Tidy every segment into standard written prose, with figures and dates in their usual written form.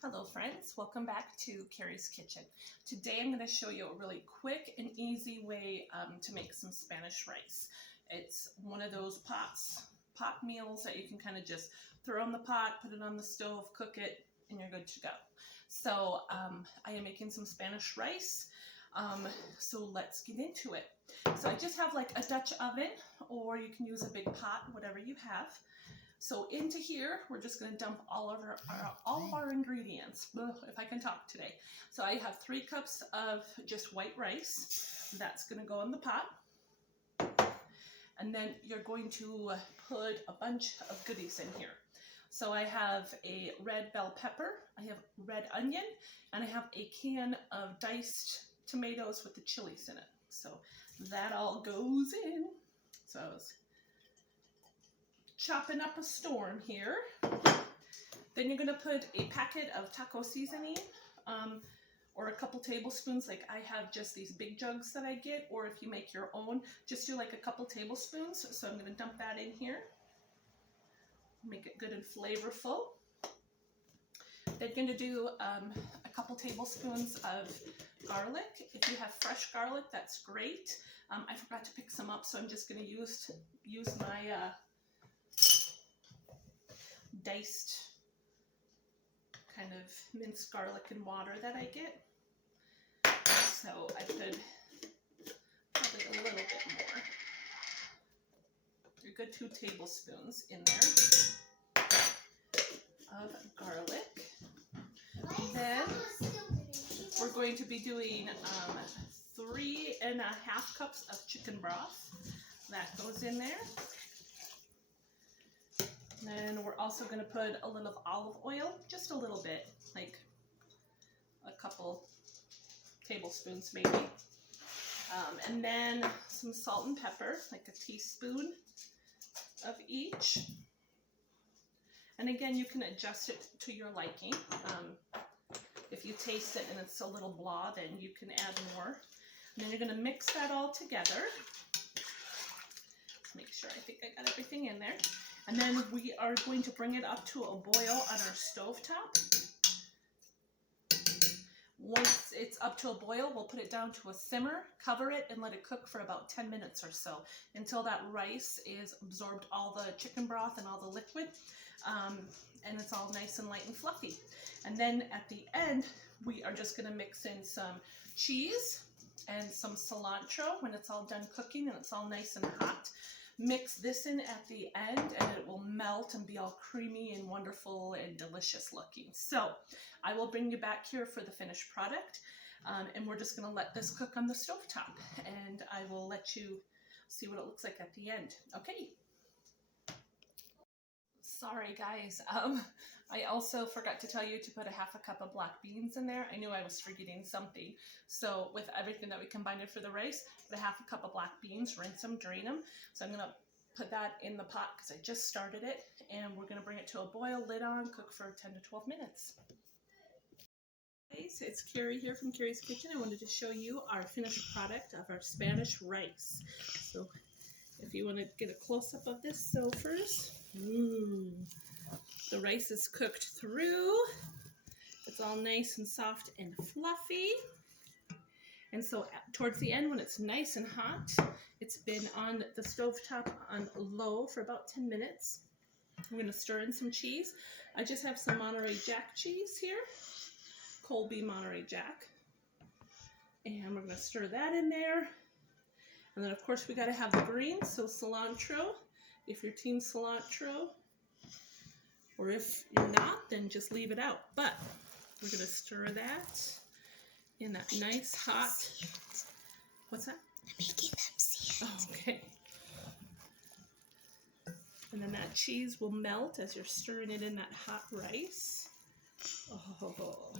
Hello friends, welcome back to Carrie's Kitchen. Today I'm going to show you a really quick and easy way to make some Spanish rice. It's one of those pot meals that you can kind of just throw in the pot, put it on the stove, cook it, and you're good to go. So I am making some Spanish rice, so let's get into it. So I just have like a Dutch oven, or you can use a big pot, whatever you have. So into here, we're just going to dump all of our ingredients, if I can talk today. So I have 3 cups of just white rice. That's going to go in the pot. And then you're going to put a bunch of goodies in here. So I have a red bell pepper, I have red onion, and I have a can of diced tomatoes with the chilies in it. So that all goes in. So I was chopping up a storm here. Then you're going to put a packet of taco seasoning, or a couple tablespoons. Like I have just these big jugs that I get, or if you make your own, just do like a couple tablespoons. So I'm going to dump that in here. Make it good and flavorful. Then you're going to do a couple tablespoons of garlic. If you have fresh garlic, that's great. I forgot to pick some up, so I'm just going to use my diced kind of minced garlic and water that I get. So I put probably a little bit more. A good 2 tablespoons in there of garlic. Then we're going to be doing 3.5 cups of chicken broth. That goes in there. Then we're also going to put a little olive oil, just a little bit, like a couple tablespoons maybe. And then some salt and pepper, like a teaspoon of each. And again, you can adjust it to your liking. If you taste it and it's a little blah, then you can add more. And then you're going to mix that all together. Make sure I think I got everything in there. And then we are going to bring it up to a boil on our stovetop. Once it's up to a boil, we'll put it down to a simmer, cover it, and let it cook for about 10 minutes or so until that rice is absorbed all the chicken broth and all the liquid, and it's all nice and light and fluffy. And then at the end, we are just going to mix in some cheese and some cilantro when it's all done cooking and it's all nice and hot. Mix this in at the end and it will melt and be all creamy and wonderful and delicious looking. So I will bring you back here for the finished product, and we're just going to let this cook on the stovetop, and I will let you see what it looks like at the end. Okay. Sorry guys, I also forgot to tell you to put a 1/2 cup of black beans in there. I knew I was forgetting something. So with everything that we combined for the rice, put a 1/2 cup of black beans, rinse them, drain them. So I'm going to put that in the pot because I just started it, and we're going to bring it to a boil, lid on, cook for 10 to 12 minutes. Hey, so it's Carrie here from Carrie's Kitchen. I wanted to show you our finished product of our Spanish rice. So if you want to get a close-up of this, so first, the rice is cooked through. It's all nice and soft and fluffy. And so towards the end, when it's nice and hot, it's been on the stovetop on low for about 10 minutes. We're going to stir in some cheese. I just have some Monterey Jack cheese here, Colby Monterey Jack. And we're going to stir that in there. And then of course we got to have the greens, so cilantro, if you're team cilantro. Or if you're not, then just leave it out. But we're going to stir that in that nice hot, what's that? I'm making them see it. Oh, okay. And then that cheese will melt as you're stirring it in that hot rice. Oh,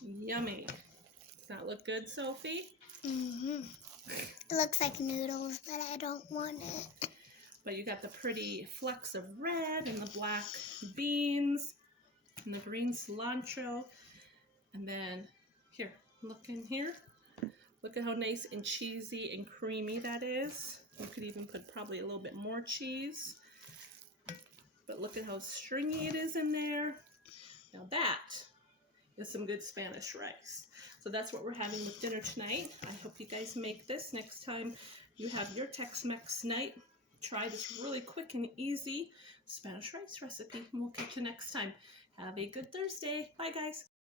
yummy. Does that look good, Sophie? Mm-hmm. It looks like noodles, but I don't want it. But you got the pretty flecks of red and the black beans and the green cilantro. And then here, look in here. Look at how nice and cheesy and creamy that is. You could even put probably a little bit more cheese. But look at how stringy it is in there. Now that is some good Spanish rice. So that's what we're having with dinner tonight. I hope you guys make this next time you have your Tex-Mex night. Try this really quick and easy Spanish rice recipe, and we'll catch you next time. Have a good Thursday. Bye, guys.